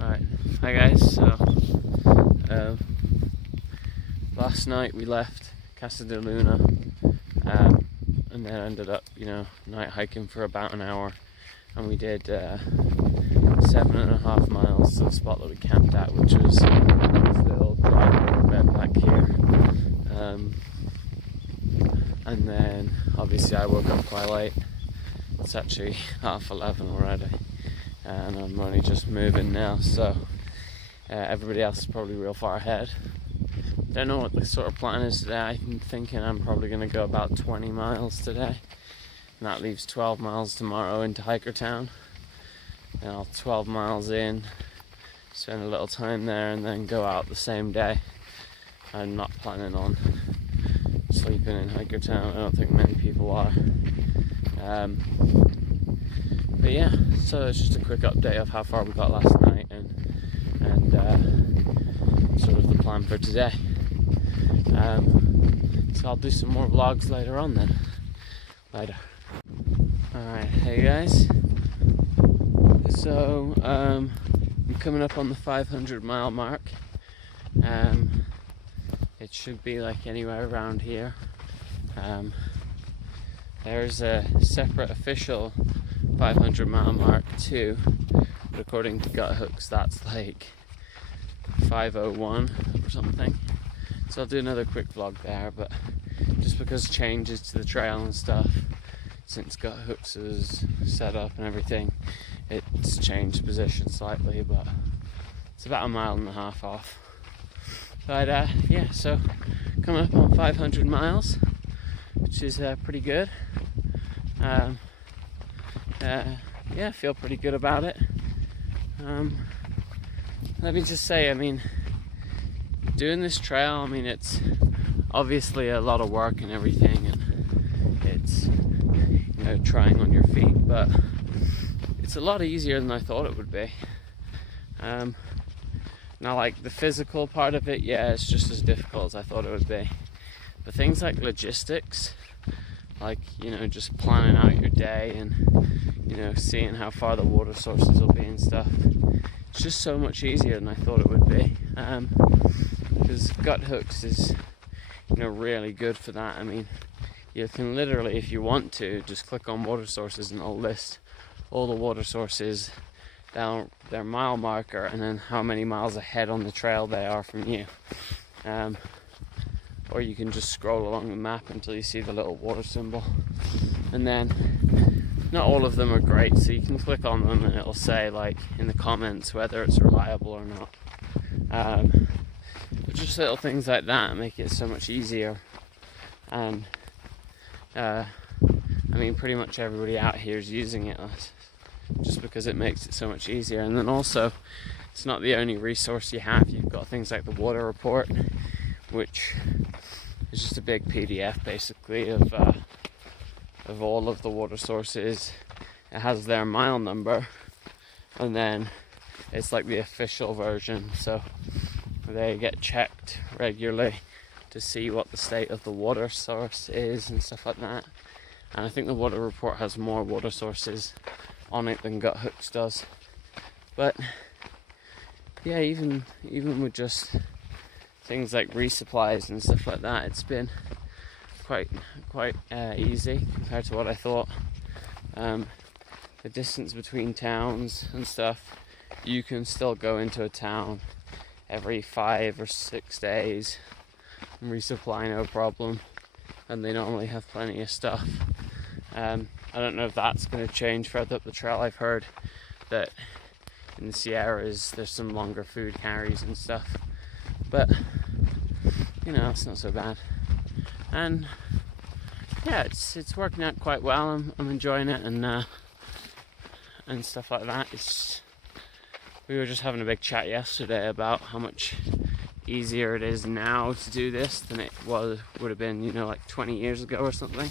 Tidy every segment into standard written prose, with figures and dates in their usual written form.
Alright, hi guys. Last night we left Casa de Luna and then ended up, night hiking for about an hour, and we did 7.5 miles to the spot that we camped at, which was this little dry riverbed back here. And then obviously I woke up quite late. It's actually 11:30 already, and I'm only just moving now, so everybody else is probably real far ahead. Don't know what the sort of plan is today. I'm thinking I'm probably going to go about 20 miles today, and that leaves 12 miles tomorrow into Hikertown, and I'll 12 miles in, spend a little time there, and then go out the same day. I'm not planning on sleeping in Hikertown. I don't think many people are. But yeah, so it's just a quick update of how far we got last night and sort of the plan for today. So I'll do some more vlogs later on then. Later. Alright, hey guys. So I'm coming up on the 500 mile mark. It should be like anywhere around here. There's a separate official 500 mile mark too, but according to Gut Hooks that's like 501 or something. So I'll do another quick vlog there, but just because changes to the trail and stuff since Gut Hooks is set up and everything, it's changed position slightly, but it's about 1.5 miles off. But yeah, so coming up on 500 miles, which is pretty good. Yeah, I feel pretty good about it. Let me just say, doing this trail, it's obviously a lot of work and everything, and it's, trying on your feet, but it's a lot easier than I thought it would be. Now, like the physical part of it, yeah, it's just as difficult as I thought it would be. But things like logistics, like, just planning out your day and, seeing how far the water sources will be and stuff, it's just so much easier than I thought it would be. Because Gut Hooks is, really good for that. You can literally, if you want to, just click on water sources and it'll list all the water sources down their mile marker and then how many miles ahead on the trail they are from you. Or you can just scroll along the map until you see the little water symbol. And then, not all of them are great, so you can click on them and it'll say, like, in the comments whether it's reliable or not. But just little things like that make it so much easier. And, pretty much everybody out here is using it just because it makes it so much easier. And then also, it's not the only resource you have. You've got things like the water report, which is just a big PDF basically of all of the water sources. It has their mile number, and then it's like the official version, so they get checked regularly to see what the state of the water source is and stuff like that. And I think the water report has more water sources on it than Gut Hooks does. But yeah, even with just things like resupplies and stuff like that, it's been quite easy compared to what I thought. The distance between towns and stuff, you can still go into a town every 5 or 6 days and resupply no problem, and they normally have plenty of stuff. I don't know if that's going to change further up the trail. I've heard that in the Sierras there's some longer food carries and stuff, but it's not so bad. And yeah, it's working out quite well. I'm enjoying it and stuff like that. We were just having a big chat yesterday about how much easier it is now to do this than it would have been, like 20 years ago or something.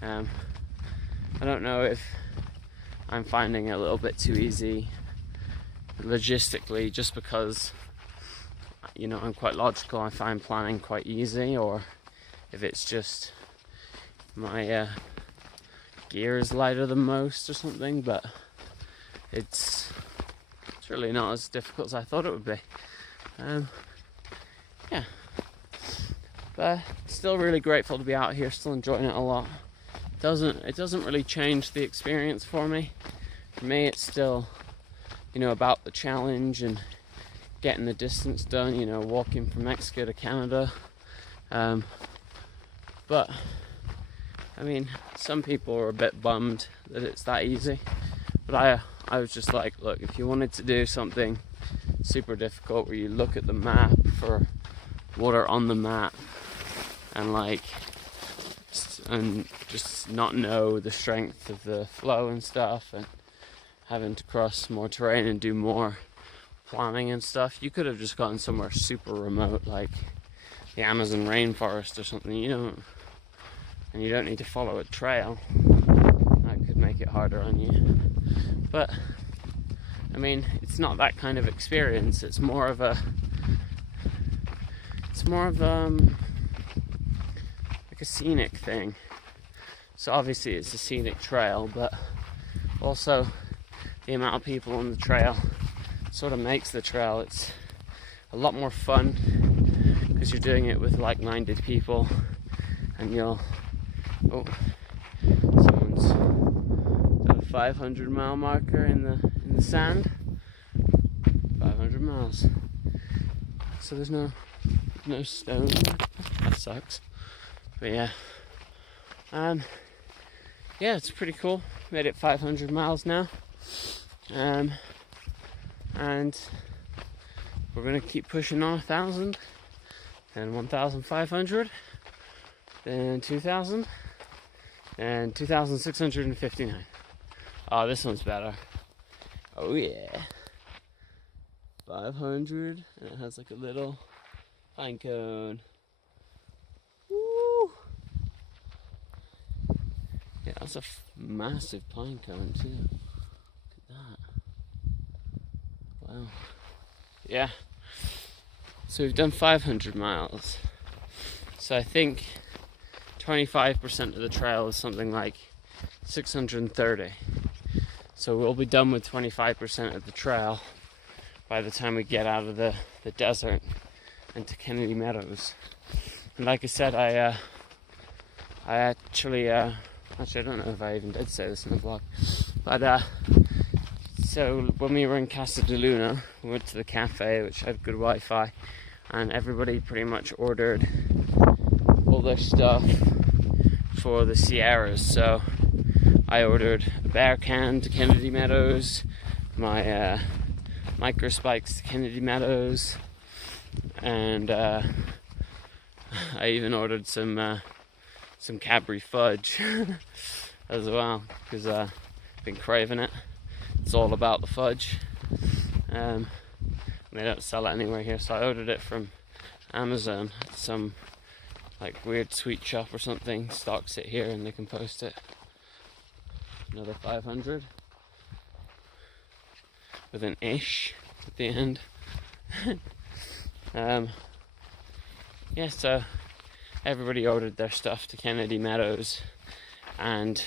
I don't know if I'm finding it a little bit too easy logistically, just because I'm quite logical. I find planning quite easy, or if it's just my gear is lighter than most or something. But it's really not as difficult as I thought it would be. Yeah, but still really grateful to be out here, still enjoying it a lot. It doesn't really change the experience for me. For me, it's still, about the challenge and getting the distance done, walking from Mexico to Canada. But I mean, some people are a bit bummed that it's that easy, but I was just like, look, if you wanted to do something super difficult where you look at the map for water on the map and just not know the strength of the flow and stuff, and having to cross more terrain and do more planning and stuff, you could have just gone somewhere super remote like the Amazon rainforest or something. You don't need to follow a trail. That could make it harder on you. But I mean, it's not that kind of experience. It's more of like a scenic thing. So obviously it's a scenic trail, but also the amount of people on the trail sort of makes the trail. It's a lot more fun because you're doing it with like-minded people, and someone's got a 500-mile marker in the sand. 500 miles. So there's no stone. That sucks. But yeah. Yeah, it's pretty cool. Made it 500 miles now. And we're gonna keep pushing on 1,000, then 1,500, then 2,000, and 2,659. Oh, this one's better. Oh yeah. 500, and it has like a little pine cone. Woo! Yeah, that's a massive pine cone too. Look at that. Wow. Yeah. So we've done 500 miles. So I think 25% of the trail is something like 630. So we'll be done with 25% of the trail by the time we get out of the desert into Kennedy Meadows. And like I said, I actually I don't know if I even did say this in the vlog, but so when we were in Casa de Luna, we went to the cafe, which had good Wi-Fi, and everybody pretty much ordered all their stuff for the Sierras. So I ordered a bear can to Kennedy Meadows, my micro spikes to Kennedy Meadows, and I even ordered some Cadbury fudge as well, because I've been craving it. It's all about the fudge. They don't sell it anywhere here, so I ordered it from Amazon. Some like weird sweet shop or something stocks it here, and they can post it. Another 500 with an ish at the end. Yeah, so everybody ordered their stuff to Kennedy Meadows, and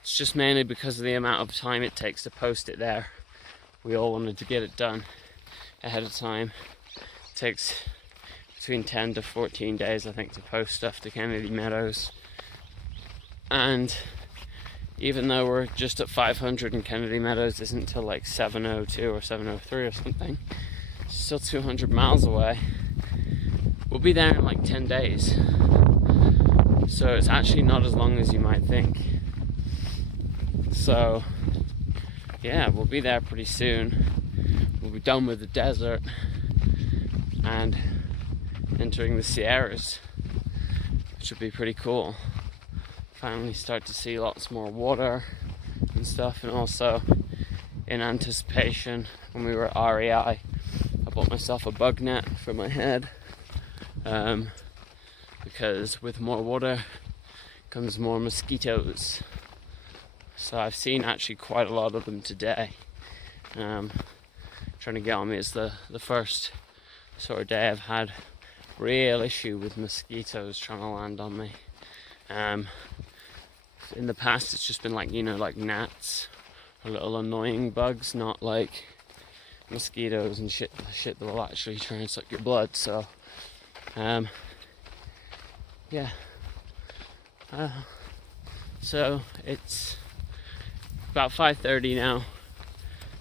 it's just mainly because of the amount of time it takes to post it there. We all wanted to get it done ahead of time. It takes between 10 to 14 days, I think, to post stuff to Kennedy Meadows. And even though we're just at 500 and Kennedy Meadows isn't until like 702 or 703 or something, it's still 200 miles away. We'll be there in like 10 days. So it's actually not as long as you might think. So yeah, we'll be there pretty soon. We'll be done with the desert and entering the Sierras, which would be pretty cool. Finally start to see lots more water and stuff. And also, in anticipation, when we were at REI, I bought myself a bug net for my head, because with more water comes more mosquitoes. So I've seen actually quite a lot of them today. Trying to get on me. It's the first sort of day I've had real issue with mosquitoes trying to land on me. In the past it's just been like, like gnats or little annoying bugs, not like mosquitoes and shit that will actually try and suck your blood. So yeah, so it's about 5:30 now,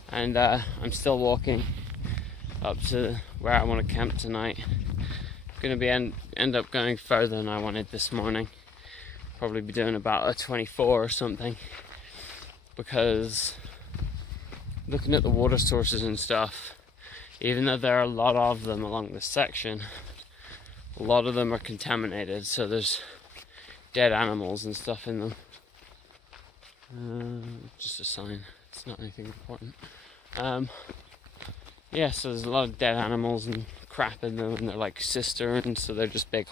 and I'm still walking up to where I want to camp tonight. I'm gonna be end up going further than I wanted this morning. Probably be doing about a 24 or something, because looking at the water sources and stuff, even though there are a lot of them along this section, a lot of them are contaminated, so there's dead animals and stuff in them. Just a sign, it's not anything important. Yeah, so there's a lot of dead animals and crap in them, and they're like cisterns, so they're just big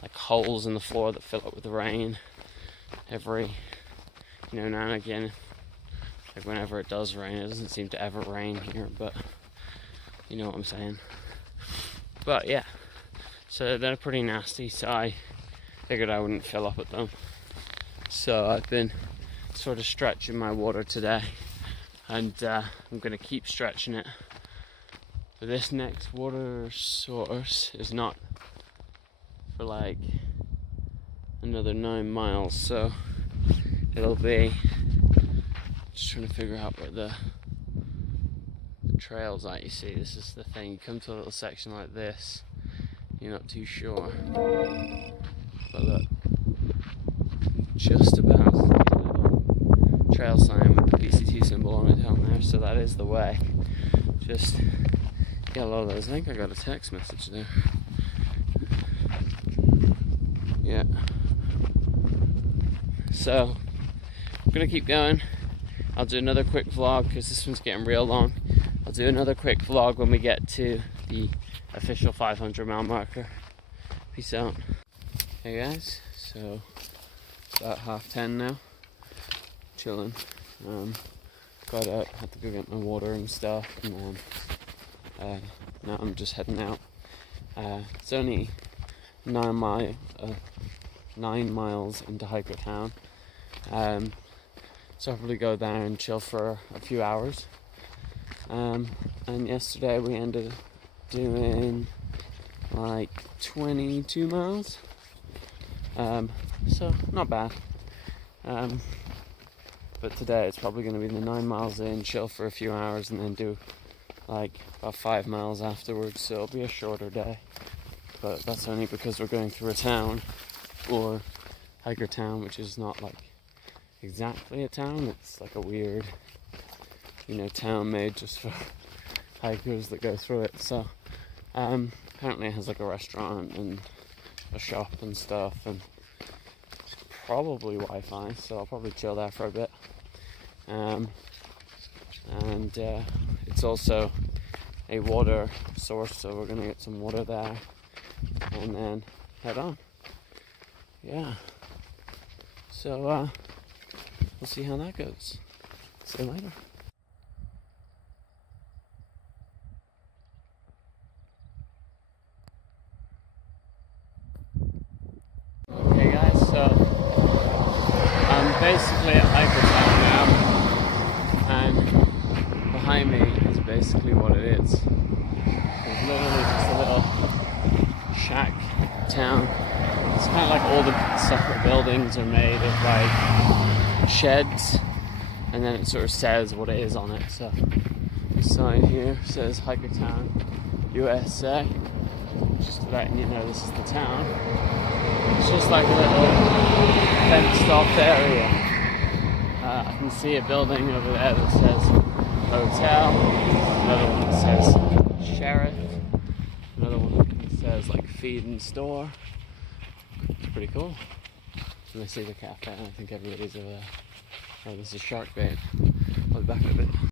like holes in the floor that fill up with rain every now and again. Like whenever it does rain, it doesn't seem to ever rain here, but you know what I'm saying. But yeah, so they're pretty nasty, so I figured I wouldn't fill up at them. So I've been sort of stretching my water today, and I'm going to keep stretching it. But this next water source is not for like another 9 miles, so it'll be just trying to figure out where the trail's at. You see, this is the thing, you come to a little section like this, you're not too sure, but look, just about see a little trail sign with the PCT symbol on it down there, so that is the way. Just get a lot of those. I think I got a text message there. Yeah. So I'm gonna keep going. I'll do another quick vlog because this one's getting real long. I'll do another quick vlog when we get to the official 500 mile marker. Peace out. Hey guys, so about 10:30 now. Chilling. Got up, had to go get my water and stuff, and then now I'm just heading out. It's only 9 miles into Hikertown. So I'll probably go there and chill for a few hours. And yesterday we ended up doing like 22 miles. So not bad. But today it's probably going to be the 9 miles in, chill for a few hours, and then do like about 5 miles afterwards. So it'll be a shorter day. But that's only because we're going through a town, or Hikertown, which is not like exactly a town. It's like a weird, town made just for hikers that go through it. So apparently it has like a restaurant and a shop and stuff, and probably Wi-Fi, so I'll probably chill there for a bit. And it's also a water source, so we're gonna get some water there and then head on. Yeah, so we'll see how that goes. See you later. Okay guys, so I'm basically at Hikertown now, and behind me is basically what it is. It's literally just a little shack town. It's kind of like all the separate buildings are made of like sheds, and then it sort of says what it is on it. So the sign here says Hikertown, USA. Just letting you know this is the town. It's just like a little fenced off area. I can see a building over there that says hotel, another one that says sheriff, another one that says like feed and store. It's pretty cool. And I see the cafe, and I think everybody's over there. Oh, this is shark bait. I'll be back in a bit.